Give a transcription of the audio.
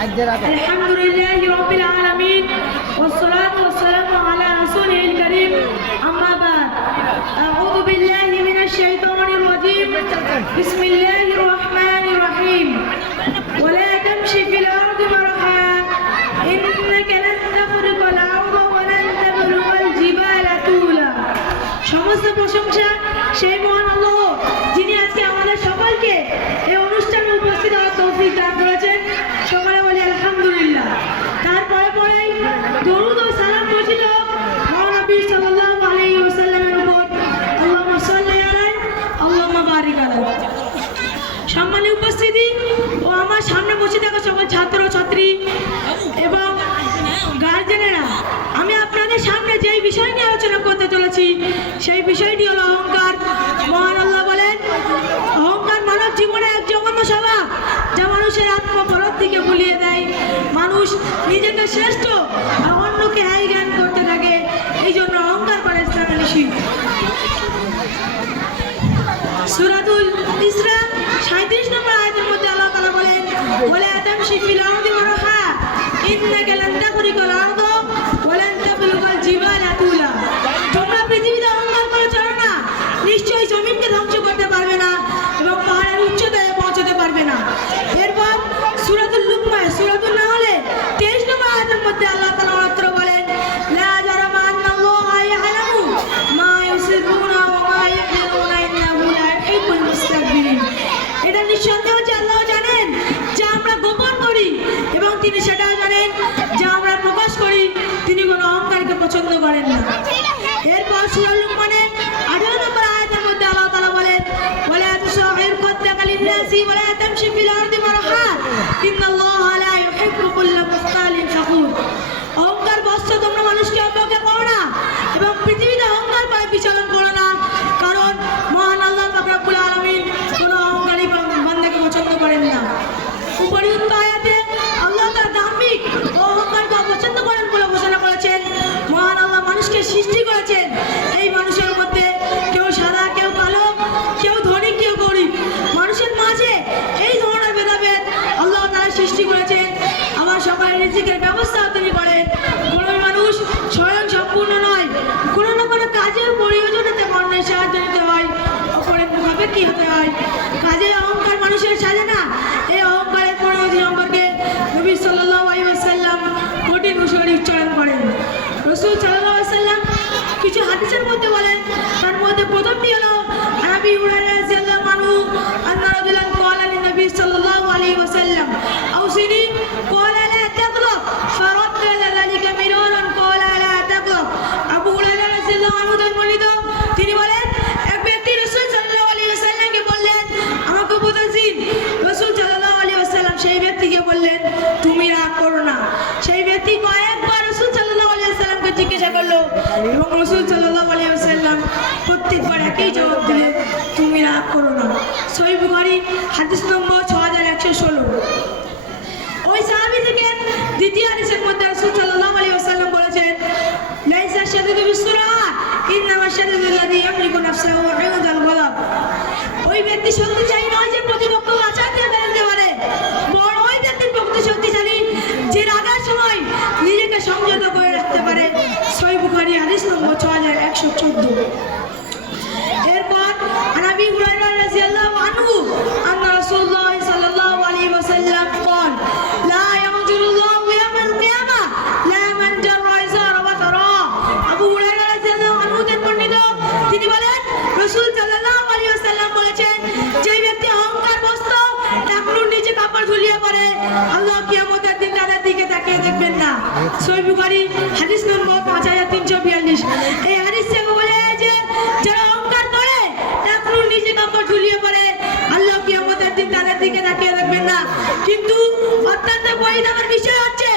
আলহামদুলিল্লাহি রাব্বিল আলামিন والصلاة والسلام على رسوله الكريم أما بعد أعوذ بالله من الشيطان الرجيم بسم الله الرحمن الرحيم ولا تمشي في الأرض مرحا إنك لن تخرق الأرض ولن تبلغ الجبال طولا সমস্ত প্রশংসা সেই মহান আল্লাহ যিনি আজকে আমাদের সকলকে এই অনুষ্ঠানে উপস্থিত হওয়ার তৌফিক দান করেছেন। সকলে বলি আলহামদুলিল্লাহ। তারপরে পরেই দরুদ ও সালাম বর্ষিত মহান নবী সাল্লাল্লাহু আলাইহি ওয়াসাল্লামের উপর। আল্লাহুম্মা সাল্লি আলাইহি আল্লাহুম্মা বারিক আলাইহি। সম্মানিত উপস্থিতি ও আমার সামনে বসে থাকা সকল ছাত্র ছাত্রী এবং গার্জেনেরা, আমি আপনাদের সামনে যেই বিষয় নিয়ে আলোচনা করতে চলেছি সেই বিষয়টি হলো অহংকার। মহান আল্লাহ বলেন, অহংকার মানব জীবনে এক জঘন্য স্বভাব যা মানুষের আত্মপরদ দিকে ভুলিয়ে দেয়। মানুষ নিজেকে শ্রেষ্ঠ আর অন্যকে হাই জ্ঞান করতে থাকে, এই জন্য অহংকার করে ইসলামে নিষিদ্ধ। সূরাতুল ইসরা 37 নম্বর আয়াতের মধ্যে আল্লাহ তাআলা বলেন, ওয়ালা তামশি ফিল আরদি মারহা ইন্নাকা লান তাখরিকাল আরদ ওয়া লান তাবলুগাল জিবালা তুলা। তোমরা পৃথিবীতে অহংকার করে চলো না, নিশ্চয়ই জমিনকে ধ্বংস করতে পারবে না এবং পাহাড়ের উচ্চতায় পৌঁছতে পারবে না। এরপর সূরাতুল লুকমান সূরাতুল নাহলে 23 নম্বর আয়াতের মধ্যে আল্লাহ তাআলা মাত্র বলেন, লা জারামা আন্নাল্লাহা ইয়ালামু মা ইউসিরুনা ওয়া মা ইউলিনুনা ইন্নাহু লা ইউহিব্বুল মুস্তাকবিরিন। এটা নিঃসন্দেহ যে আল্লাহ জানেন যা আমরা গোপন করি এবং তিনি সেটাও জানেন যা আমরা প্রকাশ করি। তিনি কোনো অহংকারকে পছন্দ করেন না। এরপর সূরা লুকমানের 18 নম্বর আয়াতের মধ্যে আল্লাহ তাআলা বলেন, ওয়ালা তুসাহির খাদ্দাকা লিন-নাসি ওয়ালা তামশি ফিল আরদি মারহা ইন্নাল্লাহা লা ইউহিব্বু কুল্লা মুখতালিন ফাখুর। অহংকার বস্ত্র তোমরা মানুষকে অবজ্ঞা করো না এবং পৃথিবীতে অহংকার করে বিচরণ করো না, কারণ মহান আল্লাহ পাক রব্বুল আলামিন কোনো অহংকারী বান্দাকে পছন্দ করেন না। উপরিউক্ত আয়াতে আল্লাহ তাআলা দাম্ভিক ও অহংকারকে অপছন্দ করেন বলে ঘোষণা করেছেন। মহান আল্লাহ মানুষকে সৃষ্টি করেছেন, এই মানুষের মধ্যে কেউ সাদা, কেউ কালো, কেউ ধনী, কেউ গরিব। মানুষের মাঝে এই ধরনের ভেদাভেদ আল্লাহ তাআলা সৃষ্টি করেছেন। আমার সকলের রিজিকের ব্যবস্থা তিনি করেন। কোনো মানুষ স্বয়ং সম্পূর্ণ নয়, কোনো না কোনো কাজে প্রয়োজনীয়তে অন্যের সাহায্য নিতে হয়, অপরের মুখাপেক্ষী হতে হয়। কাজে অহংকার মানুষের সাজে না। এই অহংকারের পরিণতি সম্পর্কে নবী সাল্লাল্লাহু আলাইহি ওয়াসাল্লাম কঠিন উসুরি উচ্চারণ করেন। রাসূল সাল্লাল্লাহু আলাইহি ওয়াসাল্লাম কিছু হাদিসের মধ্যে বলেন, তার মধ্যে প্রথমটি হলো আবি হুরায়রা রাদিয়াল্লাহু আনহু আন্না রাজুলান ক্বালা লিন-নবী সাল্লাল্লাহু আলাইহি ওয়াসাল্লাম আউসিনি ক্বালা লা তাগলাব ফারাদ্দা যালিকা মিরারান ক্বালা লা তাগলাব। আবু হুরায়রা রাদিয়াল্লাহু আনহু বর্ণিত, তিনি বলেন, এক ব্যক্তি রাসূল সাল্লাল্লাহু আলাইহি ওয়াসাল্লামকে বললেন, আমাকে উপদেশ দিন। রাসূল সাল্লাল্লাহু আলাইহি ওয়াসাল্লাম সেই ব্যক্তিকে বললেন, তুমি রাগ করো না। সেই ব্যক্তি কয়েকবার রাসূল সাল্লাল্লাহু আলাইহি ওয়াসাল্লামকে জিজ্ঞাসা করলো এবং রাসূল সাল্লাল্লাহু আলাইহি ওয়াসাল্লাম প্রত্যেকবার একই জবাব দিলেন, তুমি রাগ করো না। সহিহ বুখারী হাদিস নম্বর 6116। ওই সাহাবী থেকে দ্বিতীয় হাদিসের মধ্যে রাসূল সাল্লাল্লাহু আলাইহি ওয়াসাল্লাম বলেছেন, লাইসা শাদীদু বিসুরআ ইন্নামা শাদীদু আল্লাযী ইয়ামলিকু নাফসাহু ইনদাল গলাব। ওই ব্যক্তি শক্তিশালী নয় যে প্রতিপক্ষ আচার দিয়ে ফেলতে পারে, বরং ওই ব্যক্তি শক্তিশালী যে রাগার সময় নিজেকে সংযত করে রাখতে পারে। সহিহ বুখারী হাদিস নম্বর 6114। এরপর আবি হুরায়রা রাদিয়াল্লাহু আনহু আন্না রাসূলুল্লাহ সাল্লাল্লাহু আলাইহি ওয়াসাল্লাম قال لا ينظر الله يوم القيامة لا من جر إزاره وتراه। আবু হুরায়রা রাদিয়াল্লাহু আনহু বর্ণিত, তিনি বলেন, রাসূল সাল্লাল্লাহু আলাইহি ওয়াসাল্লাম বলেছেন, যে ব্যক্তি অহংকারগ্রস্ত টাকনুর নিচে কাপড় ঝুলিয়ে পড়ে, আল্লাহ কিয়ামতের দিন তাদের দিকে তাকিয়ে দেখবেন না। সহিহ বুখারী হাদিস নম্বর 5342। এই হাদিস থেকে বলে যে যারা অহংকার করে টাকনুর নিচে কাপড় ঝুলিয়ে পড়ে, আল্লাহ কিয়ামতের দিন তাদের দিকে তাকিয়ে দেখবেন না। কিন্তু অত্যন্ত পরিতাপের বিষয় হচ্ছে